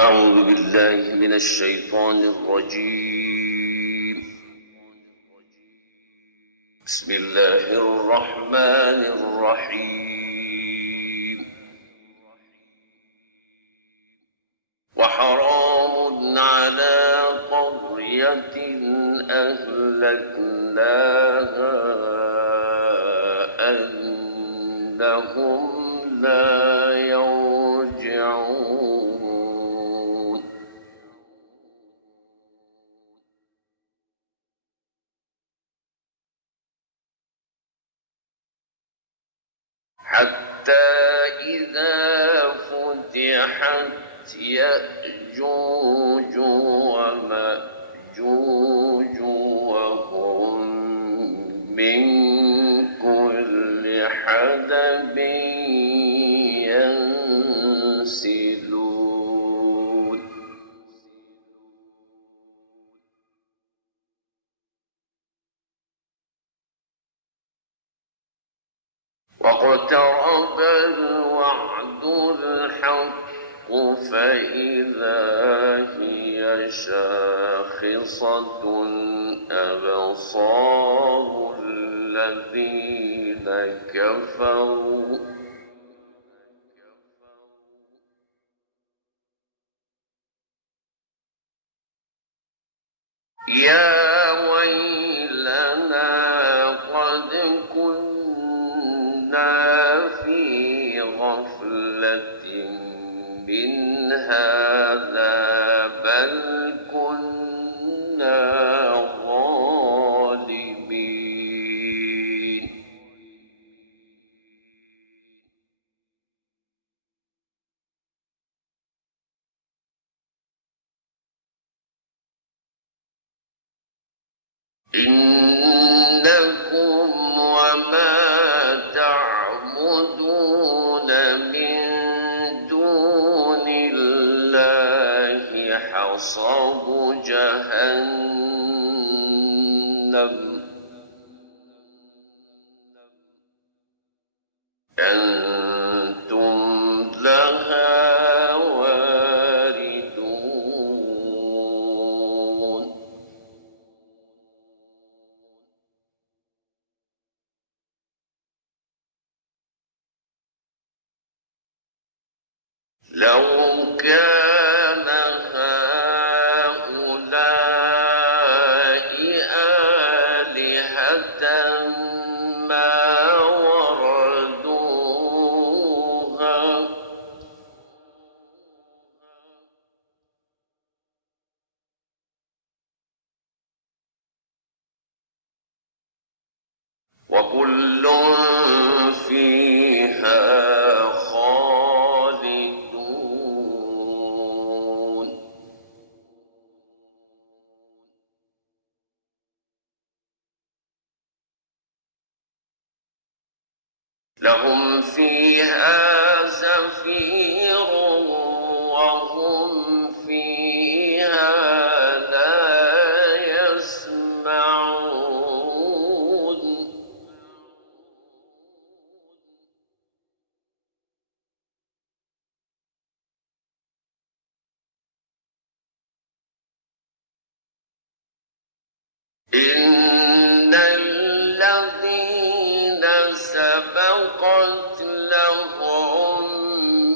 أعوذ بالله من الشيطان الرجيم. بسم الله الرحمن الرحيم. وحرام على قرية أهلكناها أنهم لا يرجعون. حتى إذا فتحت يأجوج ومأجوج وهم من كل حدب ينسلون. واقترب الوعد الحق فإذا هي شاخصة أبصار الذين كفروا يا ويلنا قد كنا في غفلة من هذا بل كنا ظالمين. إنكم وما تعبدون من دون الله حصب جهنم أنتم لها واردون. لو كان هؤلاء آلهة ما وردوها وكل فيها خالدون. لهم فيها زفير وهم فيها لا يسمعون. إن الذين سبقت لهم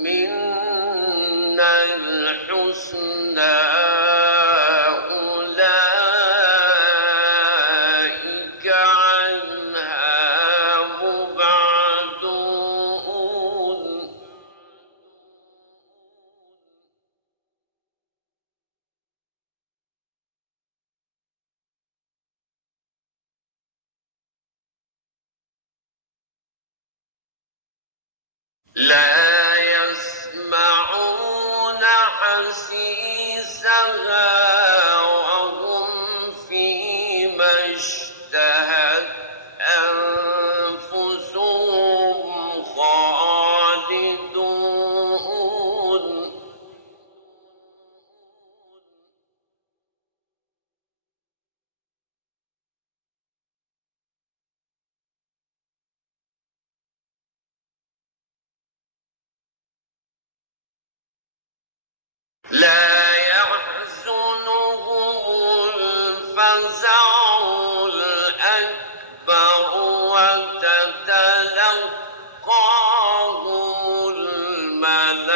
منا الحسنى أولئك عنها مبعدون. لا يسمعون حسيسها وهم فيما اشتهت أنفسهم خالدون. لا يحزنهم الفزع الأكبر وتتلقاهم الملائكة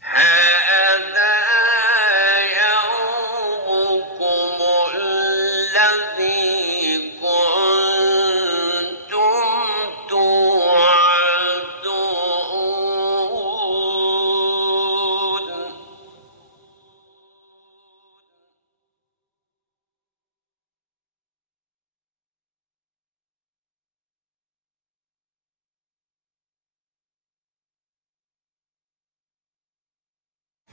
هذا يومكم الذي كنتم توعدون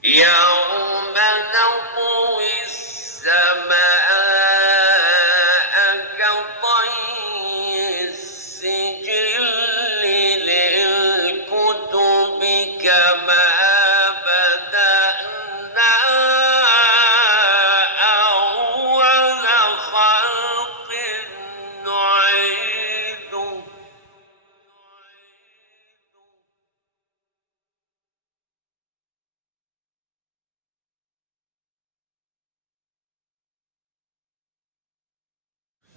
يوم نطوي السماء كطي السجل للكتب كما بدأنا أول خلق نعيده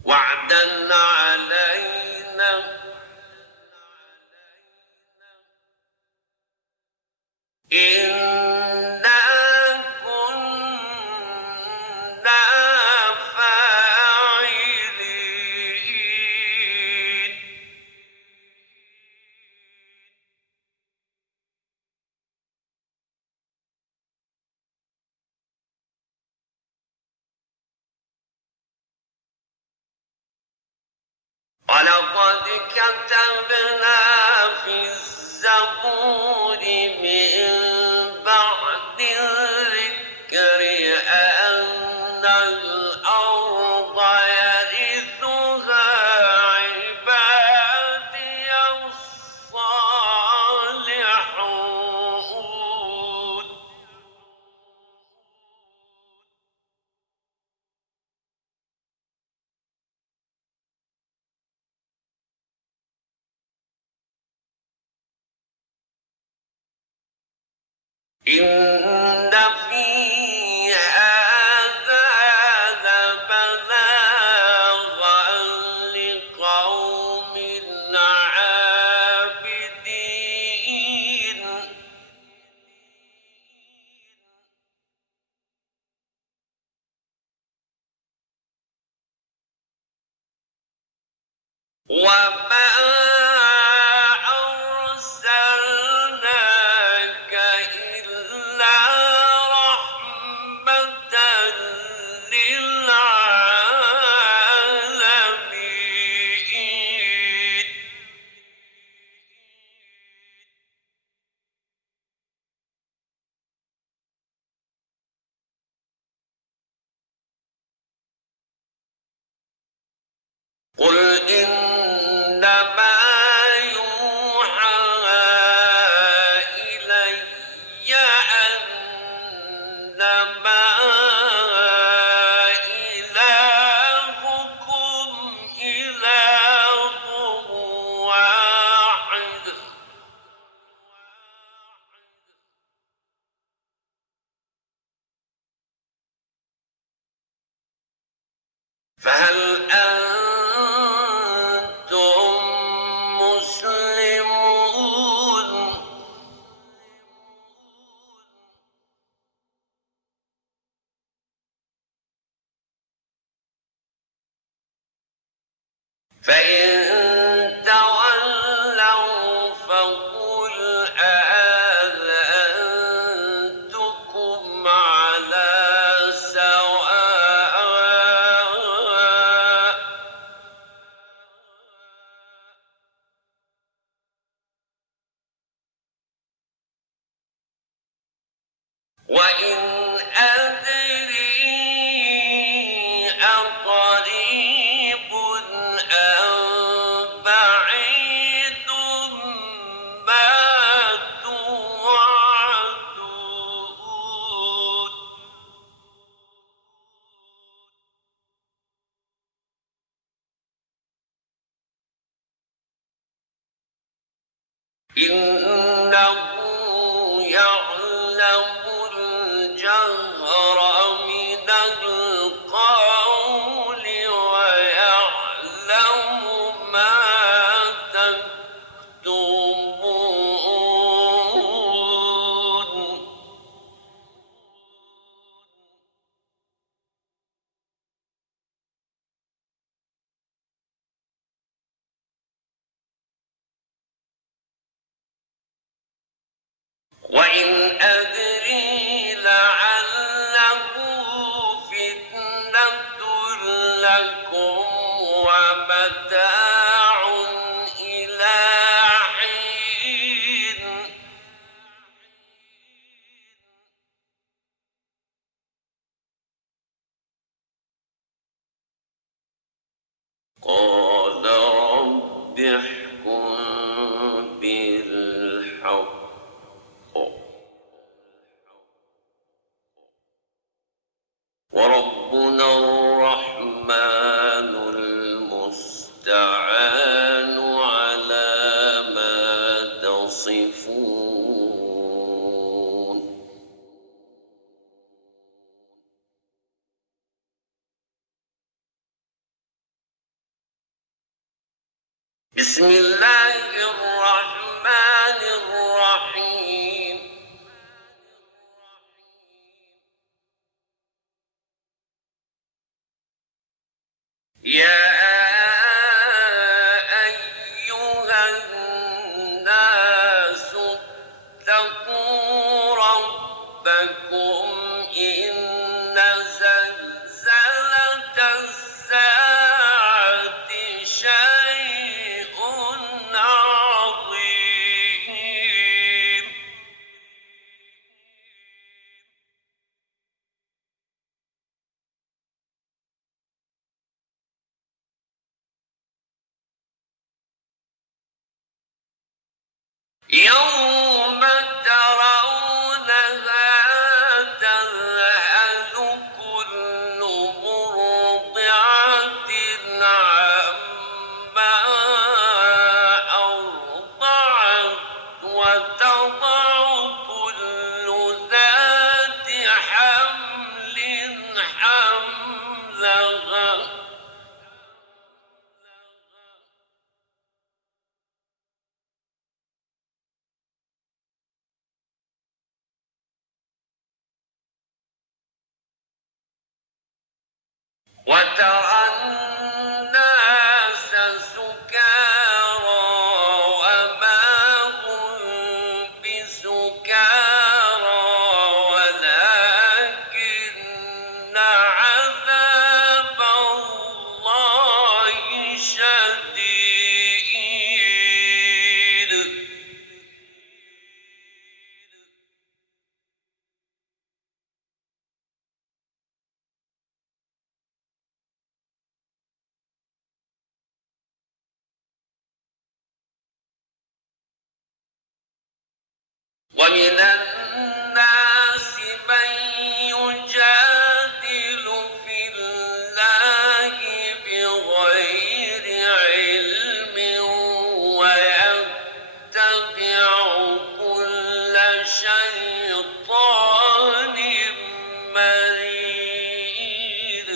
وعدا علينا إنا كنا فاعلين ولقد كتبنا في الزبور من بعد الذكر أن الأرض يرثها عبادي الصالحون إن في هذا لبلاغا لقوم عابدين وما أرسلناك إلا رحمة للعالمين قل إنما يوحى إلي أنما إلهكم إله واحد فهل أنتم مسلمون فإن تولوا فقل آذنتكم على سواء وإن أدري أقريب أم بعيد ما توعدون جهر من القول ويعلم ما تكتمون وإن أدري لعله فتنة لكم ومتاع إلى حين قال رب احكم بالحق وربنا الرحمن المستعان على ما تصفون بسم الله الرحمن الرحيم يا أيها الناس اتقوا ربكم إن زلزلة الساعة شيء عظيم يوم ترونها تذهل كل مرضعة عما أرضعت وتضع كل ذات حمل حملها وترى الناس سكارى وما هم بسكارى ولكن عذاب الله شديد ومن الناس من يجادل في الله بغير علم ويتبع كل شيطان مريد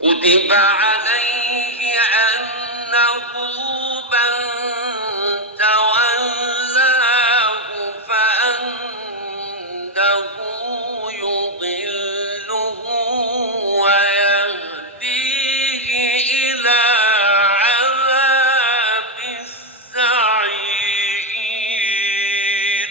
كتب عليه أنه من تولاه فأنه يضله ويهديه إلى عذاب السعير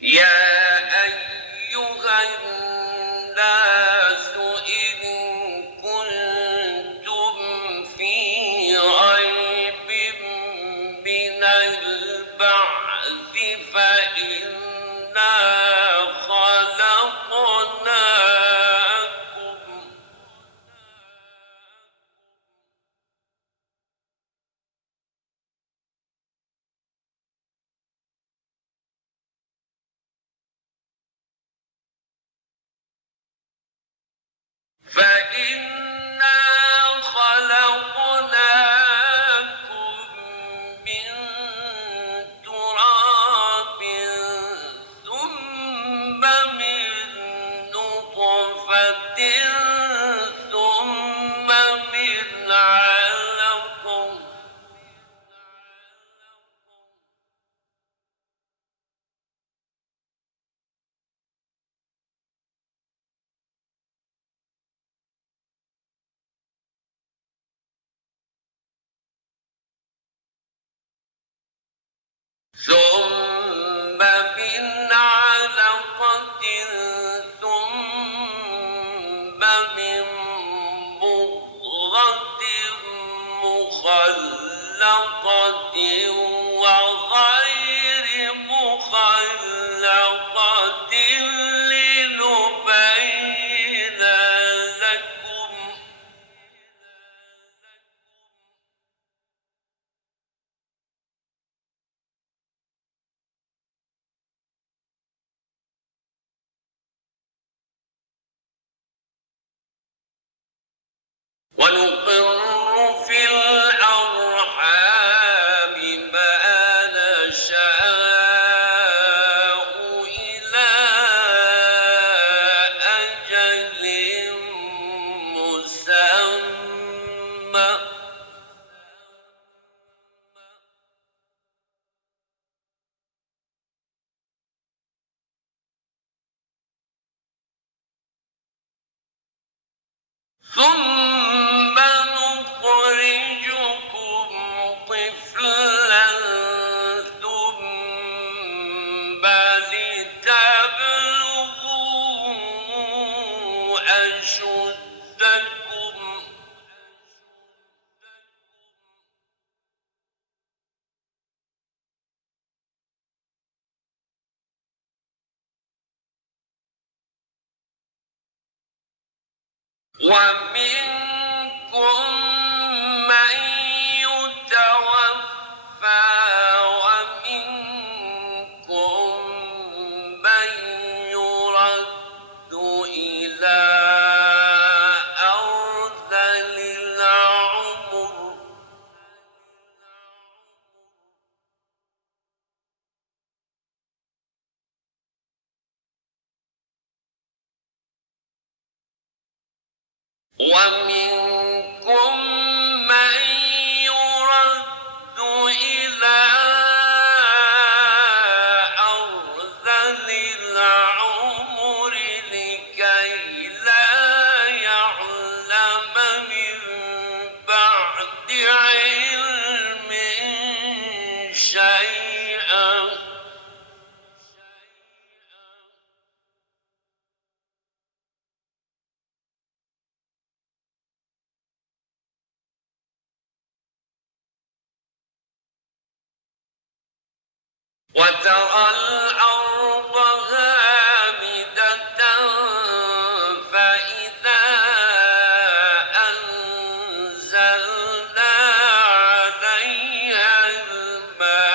يا أيها الناس إن كنتم في ريب من البعث فإنا خلقناكم ثم من علقة ثم من علقة ثم من مضغة مخلقة وغير مخلقة لنبين لكم ونقر في الأرحام ما نشاء إلى أجل مسمى ثم نخرجكم طفلا ثم لتبلغوا أشدكم ومنكم من يتوفى ومنكم من يرد إلى أرذل العمر ومنكم من يرد إلى أرذل العمر لكي لا يعلم من بعد علم شيئا وترى الأرض هامدة فإذا أنزلنا عليها الماء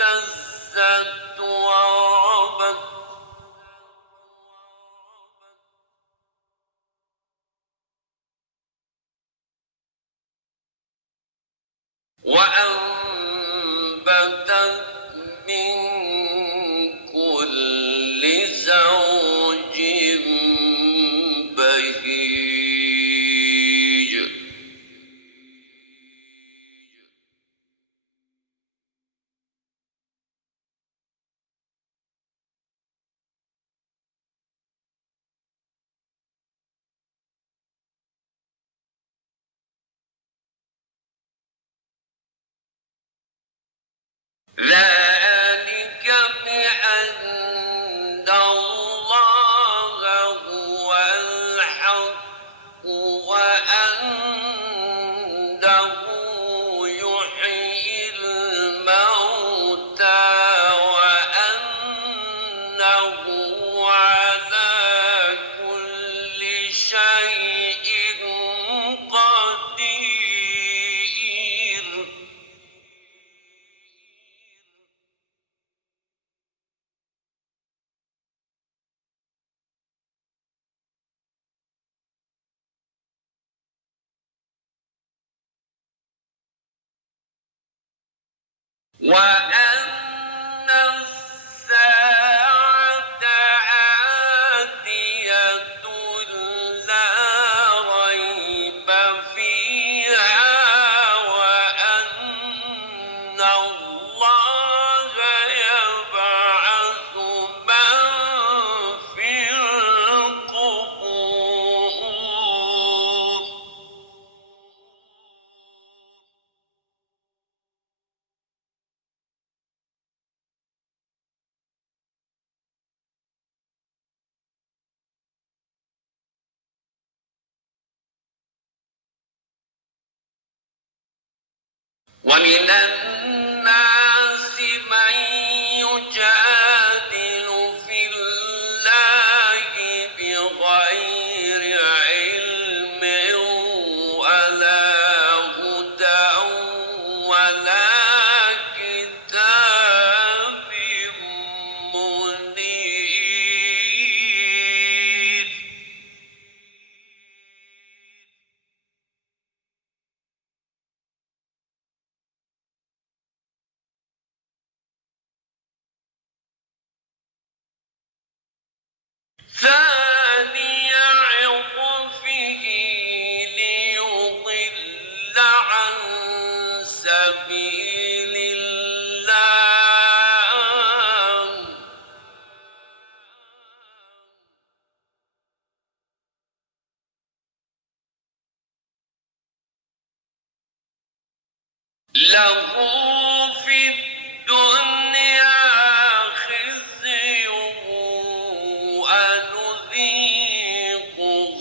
اهتزت وربت وأنبتت من كل زوج بهيج ذلك بأن الله هو الحق وأنه يحيي الموتى وأنه على كل شيء قدير وأن الساعة آتية ومن الناس من يجادل في الله بغير علم ولا هدى ولا كتاب منير ثاني عطفه ليضل عن سبيل الله له في الدنيا خزي ونذيقه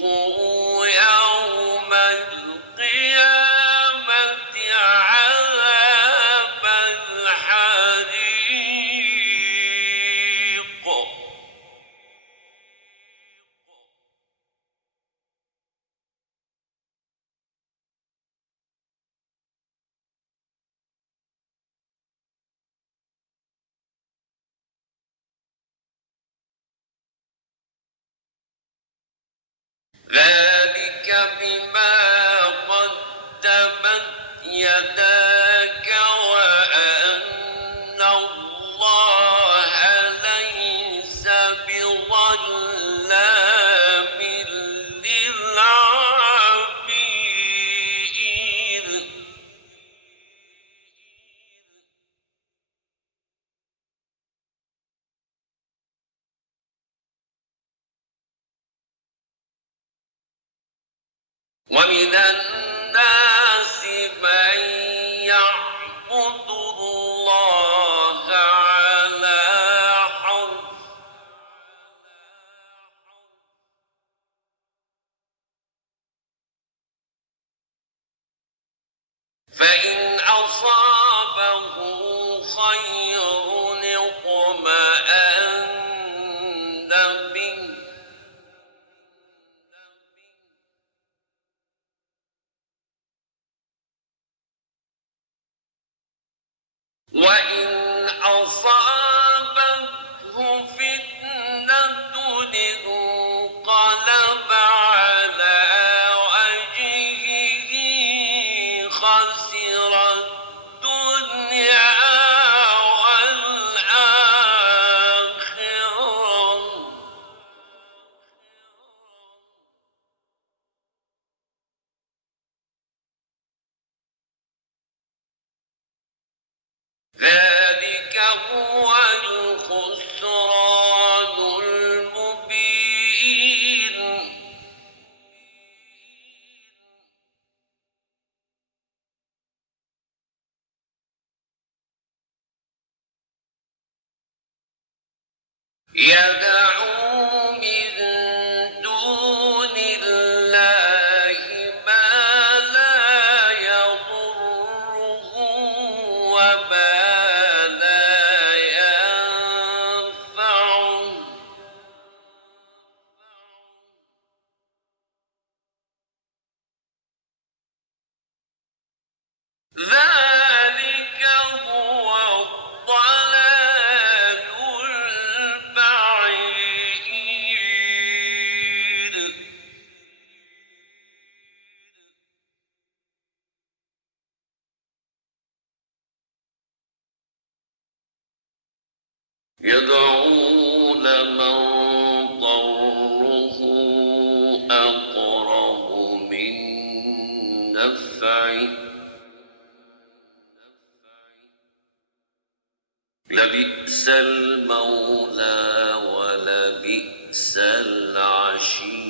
يوم القيامة عذاب الحريق ذلك بما قدمت يداك وأن الله ليس بظلام للعبيد ومن الناس من يعبد الله على حرف فإن أصابه خير اطمأن به وإن أصابته فتنة انقلب على وجهه خسر الدنيا والآخرة ذلك هو الخسران المبين يدعو من دون الله ما لا يضره وما لا ينفعه ذلك هو الضلال البعيد يدعو لمن ضره أقرب من نفعه لبئس المولى ولبئس العشير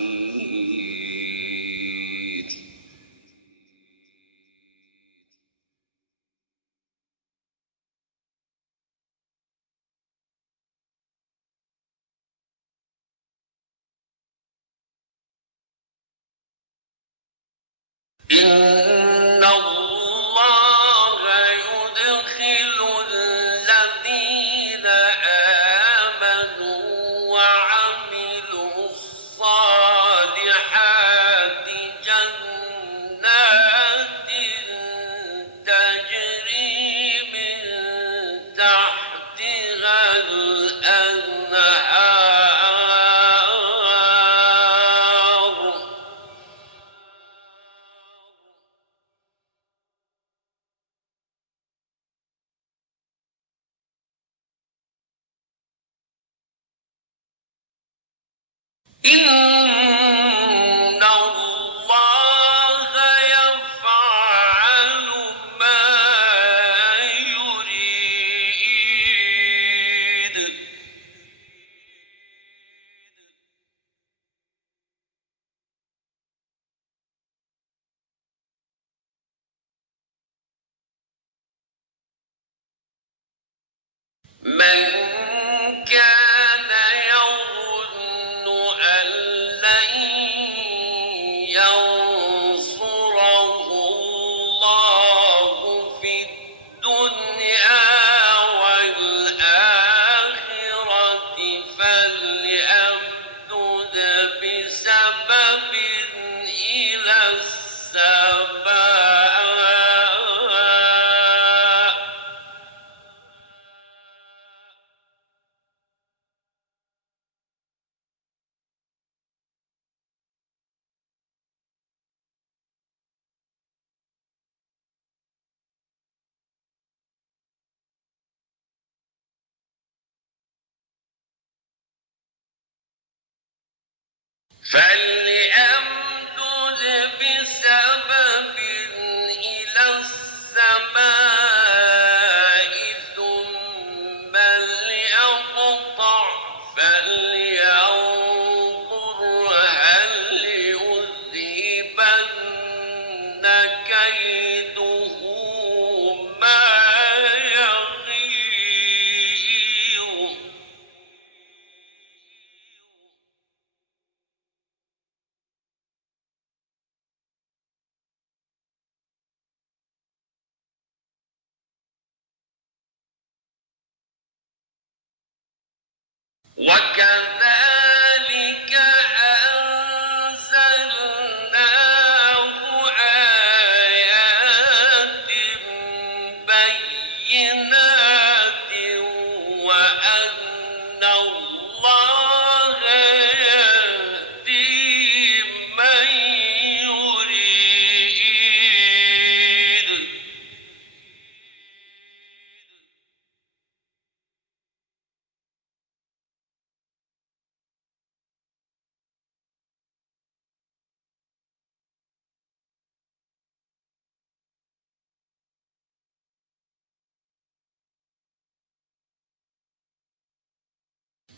إن الله وعملوا الصالحات جنات تجري من تحتها الأنهار إن الله يفعل ما يريد من كان يظن أن لن ينصره الله في الدنيا والآخرة فليمدد بسبب إلى السماء فليمدد بسبب إلى السماء ثم ليقطع فلينظر هل يذهبن كيده ما يغيظ وكذلك أنزلناه آيات بينات وأن الله يهدي من يريد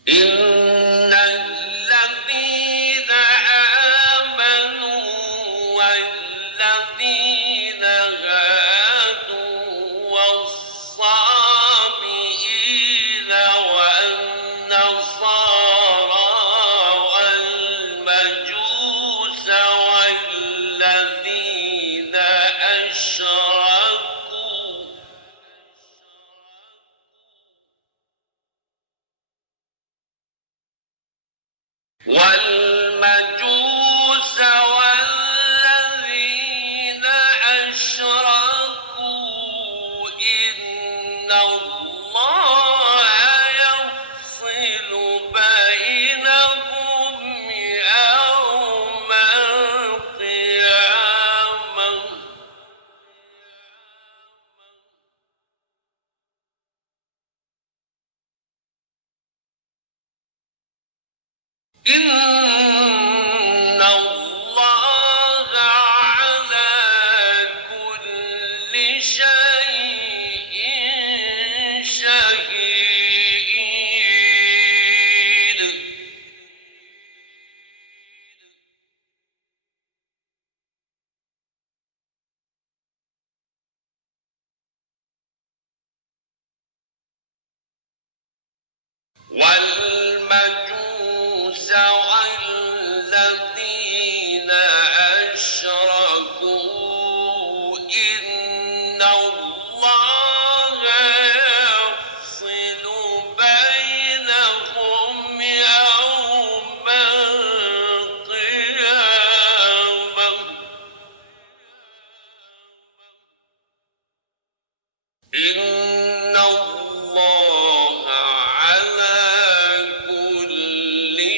إن الذين آمنوا والذين هادوا والصابئين والنصارى والمجوس والذين أشركوا والمجوس والذين أشركوا إن الله يفصل بينهم يوم القيامة إن الله على كل شيء شهيد والمجوس والذين أشركوا إن الله يفصل بينهم يوم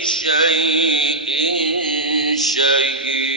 شيء شهيد